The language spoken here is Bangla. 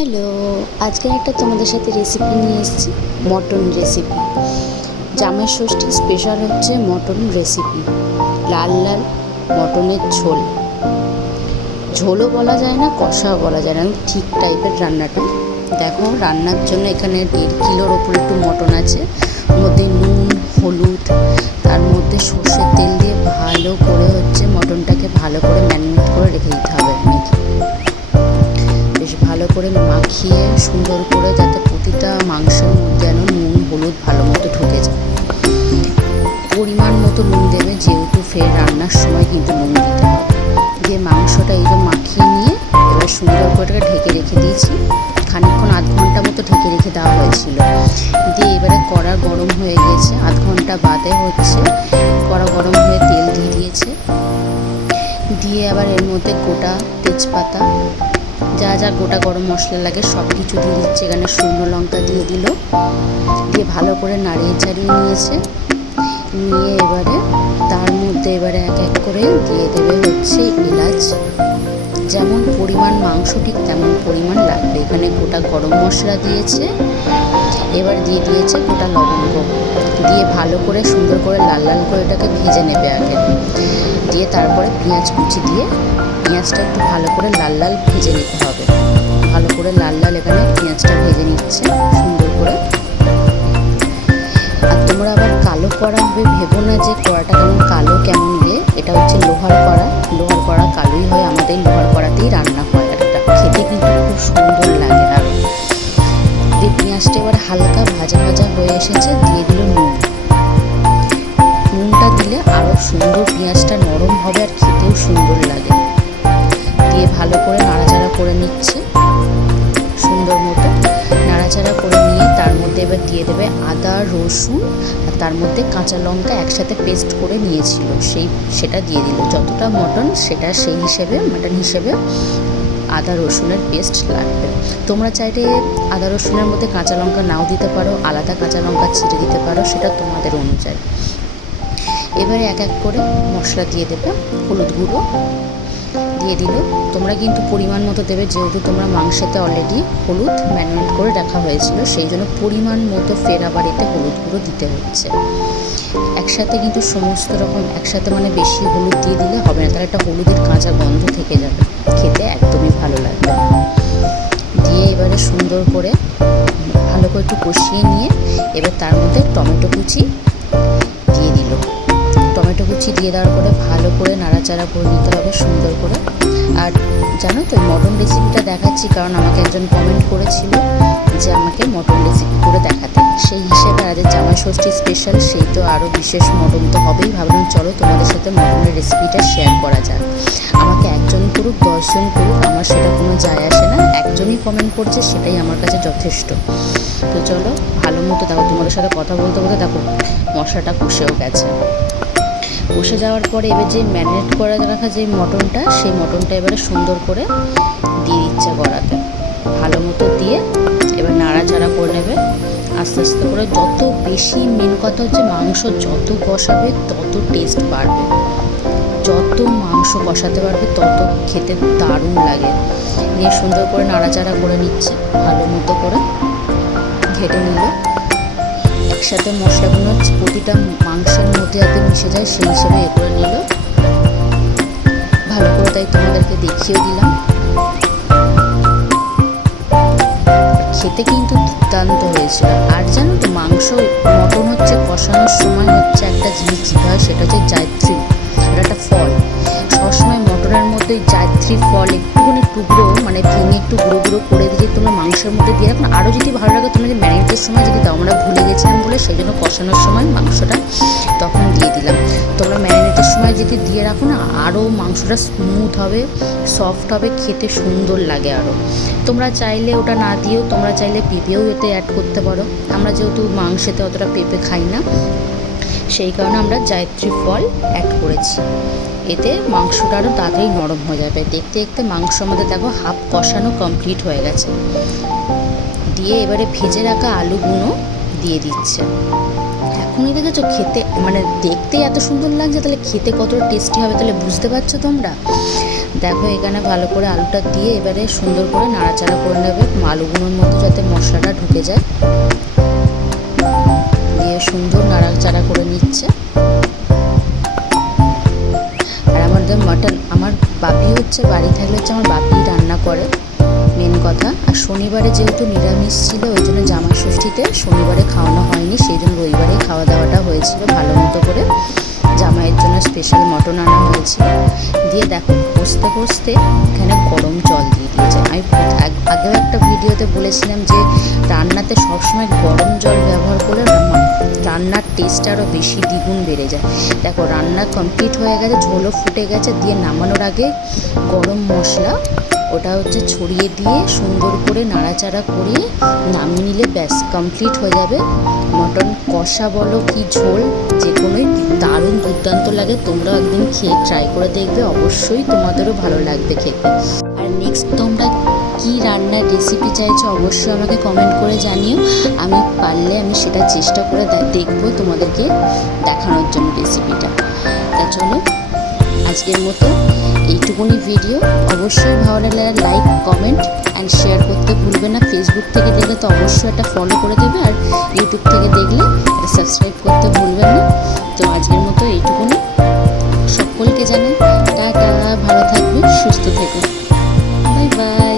হ্যালো, আজকে একটা তোমাদের সাথে রেসিপি নিয়ে এসেছি, মটন রেসিপি। জামাই ষষ্ঠী স্পেশাল হচ্ছে মটন রেসিপি। লাল লাল মটনের ঝোল, ঝোলও বলা যায় না, কষাও বলা যায় না, ঠিক টাইপের রান্নাটা। দেখো, রান্নার জন্য এখানে 1.5 কিলোর ওপর একটু মটন আছে। ওর মধ্যে নুন, হলুদ, তার মধ্যে সর্ষের তেল দিয়ে ভালো করে মটনটাকে ভালো করে ম্যারিনেট করে রেখে দিতে হবে। বেশ ভালো করে মাখিয়ে সুন্দর করে, যাতে প্রতিটা মাংসের মধ্যে যেন নুন হলুদ ভালো মতো ঢুকে যায়। পরিমাণ মতো নুন দেবে, যেহেতু ফের রান্নার সময় কিন্তু নুন দিতে হবে। দিয়ে মাংসটা এই যে মাখিয়ে নিয়ে এবার সুন্দর করে ঢেকে রেখে দিয়েছি। খানিকক্ষণ, আধ ঘন্টা মতো ঢেকে রেখে দেওয়া হয়েছিল। দিয়ে এবারে কড়া গরম হয়ে গেছে, আধ ঘন্টা বাদে কড়া গরম হয়ে তেল দিয়ে দিয়েছে। দিয়ে আবার এর মধ্যে গোটা তেজপাতা, যা যা গোটা গরম মশলা লাগে সব কিছু দিয়ে দিচ্ছে। এখানে শুকনো লঙ্কা দিয়ে দিল, দিয়ে ভালো করে নাড়িয়ে চাড়িয়ে নিয়েছে। নিয়ে এবারে তার মধ্যে এক এক করে দিয়ে দেবে এলাচ। যেমন পরিমাণ মাংস ঠিক তেমন পরিমাণ লাগবে। এখানে গোটা গরম মশলা দিয়েছে, এবার দিয়ে দিয়েছে গোটা লবঙ্গ। দিয়ে ভালো করে সুন্দর করে লাল লাল করে এটাকে ভেজে নেবে আগে। দিয়ে তারপরে পেঁয়াজ কুচি দিয়ে পেঁয়াজটা একটু ভালো করে লাল লাল ভেজে নিতে হবে। ভালো করে লাল লাল এখানে পেঁয়াজটা ভেজে নিচ্ছে সুন্দর করে। আর তোমরা আবার কালো কড়া ভেবো না যে কড়াটা কেমন কালো কেমন এটা হচ্ছে লোহার কড়া। লোহার কড়া কালোই হয়, আমাদের লোহার কড়াতেই রান্না হয়। আর এটা খেতে কিন্তু খুব সুন্দর লাগে। আর দিয়ে পেঁয়াজটা এবার হালকা ভাজা ভাজা হয়ে এসেছে, দিয়ে দিল নুন। নুনটা দিলে আরও সুন্দর, পেঁয়াজটা নরম হবে আর খেতেও সুন্দর লাগে। দিয়ে ভালো করে নাড়াচাড়া করে নিচ্ছে সুন্দর মতো। নাড়াচাড়া করে নিয়ে তার মধ্যে এবার দিয়ে দেবে আদা রসুন, আর তার মধ্যে কাঁচা লঙ্কা একসাথে পেস্ট করে নিয়েছিল, সেটা দিয়ে দিল। যতটা মটন সেটা সেই হিসেবে, মটন হিসেবে আদা রসুনের পেস্ট লাগবে। তোমরা চাইলে আদা রসুনের মধ্যে কাঁচা লঙ্কা নাও দিতে পারো, আলাদা কাঁচা লঙ্কা ছিঁড়ে দিতে পারো, সেটা তোমাদের অনুযায়ী। এবারে এক এক করে মশলা দিয়ে দেবে। হলুদ গুঁড়ো দিয়ে দিল। তোমরা কিন্তু পরিমাণ মতো দেবে, যেহেতু তোমরা মাংসেতে অলরেডি হলুদ ম্যারিনেট করে রাখা হয়েছিল, সেই জন্য পরিমাণ মতো ফের আবার এতে হলুদ গুঁড়ো দিতে হচ্ছে। একসাথে কিন্তু সমস্ত রকম একসাথে বেশি হলুদ দিয়ে দিলে হবে না, তাহলে একটা হলুদের কাঁচা গন্ধ থেকে যাবে, খেতে একদমই ভালো লাগবে। দিয়ে এবারে সুন্দর করে ভালো করে একটু কষিয়ে নিয়ে এবার তার মধ্যে টমেটো কুচি দিয়ে দিল। টমেটো কুচি দিয়ে দেওয়ার পরে ভালো করে নাড়াচাড়া করে নিতে হবে সুন্দর করে। আর জানো তো, মটন রেসিপিটা দেখাচ্ছি কারণ আমাকে একজন কমেন্ট করেছিল যে আমাকে মটন রেসিপি করে দেখাতে। সেই হিসেবে আজ জামাই ষষ্ঠী স্পেশাল, সেই তো আরও বিশেষ মটন তো হবেই। ভাবলাম চলো তোমাদের সাথে মটনের রেসিপিটা শেয়ার করা যাক। আমাকে একজন করুক 10 জন করুক, আমার সেটা কোনো যায় আসে না। একজনই কমেন্ট করছে, সেটাই আমার কাছে যথেষ্ট। তো চলো, ভালো মতো দেখো, তোমাদের সাথে কথা বলতে বলতে দেখো মশলাটা কষেও গেছে। কষে যাওয়ার পরে এবার যে ম্যারিনেট করে রাখা যে মটনটা, সেই মটনটা এবারে সুন্দর করে দিয়ে দিচ্ছে কড়াতে। ভালো মতো দিয়ে এবার নাড়াচাড়া করে নেবে আস্তে আস্তে করে। যত বেশি, মেন কথা হচ্ছে মাংস যত কষাবে তত টেস্ট বাড়বে। যত মাংস কষাতে পারবে তত খেতে দারুণ লাগে। নিয়ে সুন্দর করে নাড়াচাড়া করে নিচ্ছে, ভালো মতো করে ঘেটে নিল। একসাথে মশলাগুলো প্রতিটা মাংসের মধ্যে যাতে মিশে যায় সেই হিসেবে করে নিল ভালো করে। তাই তোমাদেরকে দেখিয়ে দিলাম। খেতে কিন্তু দুর্দান্ত হয়েছিল। আর জানো তো, মটন কষানোর সময় একটা জিনিস দিতে হয়, সেটা হচ্ছে জায়ত্রী। এটা একটা ফল। সবসময় মটনের মধ্যে জায়ত্রী ফল একটুখানি টুকরো ভেঙে একটু গুঁড়ো গুঁড়ো করে দিয়ে তোমরা মাংসের মধ্যে দিয়ে রাখো। আরও যদি ভালো লাগে তোমরা ম্যারিনেটের সময় যদি দাও, আমরা ভুলে গেছিলাম বলে সেই জন্য কষানোর সময় মাংসটা তখন দিয়ে দিলাম। তোমরা ম্যারিনেটের সময় যদি দিয়ে রাখো না, আরও মাংসটা স্মুথ হবে, সফট হবে, খেতে সুন্দর লাগে আরও। তোমরা চাইলে ওটা না দিয়েও তোমরা চাইলে পেঁপেও এতে অ্যাড করতে পারো। আমরা যেহেতু মাংসেতে অতটা পেঁপে খাই না, সেই কারণে আমরা জায়ত্রী ফল অ্যাড করেছি। এতে মাংসটা আরও তাড়াতাড়ি নরম হয়ে যাবে। দেখতে দেখতে মাংস আমাদের দেখো হাফ কষানো কমপ্লিট হয়ে গেছে। দিয়ে এবারে ভেজে রাখা আলুগুলো দিয়ে দিচ্ছে। এখনই দেখেছো খেতে দেখতে এত সুন্দর লাগছে, তাহলে খেতে কতটা টেস্টি হবে তাহলে বুঝতে পারছো তোমরা। দেখো এখানে ভালো করে আলুটা দিয়ে এবারে সুন্দর করে নাড়াচাড়া করে নেবে আলুগুলোর মধ্যে যাতে মশলাটা ঢুকে যায়। দিয়ে সুন্দর নাড়াচাড়া করে নিচ্ছে। আর আমাদের মাটন আমার বাপি হচ্ছে বাড়ি থাকলে হচ্ছে আমার বাপি রান্না করে মেন কথা। আর শনিবারে যেহেতু নিরামিষ ছিল ওই জন্য জামাই ষষ্ঠীতে শনিবারে খাওয়ানো হয়নি, সেই জন্য রবিবারে খাওয়া দাওয়াটা হয়েছিল ভালো মতো করে। জামাইয়ের জন্য স্পেশাল মটন আনা হয়েছিল। দিয়ে দেখো কষতে কষতে এখানে গরম জল দিয়ে দিয়েছে। আমি আগেও একটা ভিডিওতে বলেছিলাম যে রান্নাতে সবসময় গরম জল ব্যবহার করলে রান্নার টেস্ট আরও বেশি দ্বিগুণ বেড়ে যায়। দেখো রান্না কমপ্লিট হয়ে গেছে, ঝোলও ফুটে গেছে। দিয়ে নামানোর আগে গরম মশলা ওটা হচ্ছে ছড়িয়ে দিয়ে সুন্দর করে নাড়াচাড়া করিয়ে নামিয়ে নিলে ব্যাস কমপ্লিট হয়ে যাবে। মটন কষা বলো কি ঝোল যে কোনোই দারুণ দুর্দান্ত লাগে। তোমরাও একদিন খেয়ে ট্রাই করে দেখবে, অবশ্যই তোমাদেরও ভালো লাগবে খেতে। আর নেক্সট তোমরা কি রান্নার রেসিপি চাইছো অবশ্যই আমাকে কমেন্ট করে জানিও। আমি পারলে আমি সেটা চেষ্টা করে দেখবো তোমাদেরকে দেখানোর জন্য রেসিপিটা। তা চলো আজকের মতো এইটুকুনি ভিডিও। অবশ্যই ভালো লাগলে লাইক কমেন্ট অ্যান্ড শেয়ার করতে ভুলবে না। ফেসবুক থেকে দেখলে তো অবশ্যই একটা ফলো করে দেবে, আর ইউটিউব থেকে দেখলে সাবস্ক্রাইব করতে ভুলবেন না। তো আজকের মতো এইটুকুনি, সকলকে জানাই টাটা, ভালো থাকবে, সুস্থ থেকো, বাই বাই।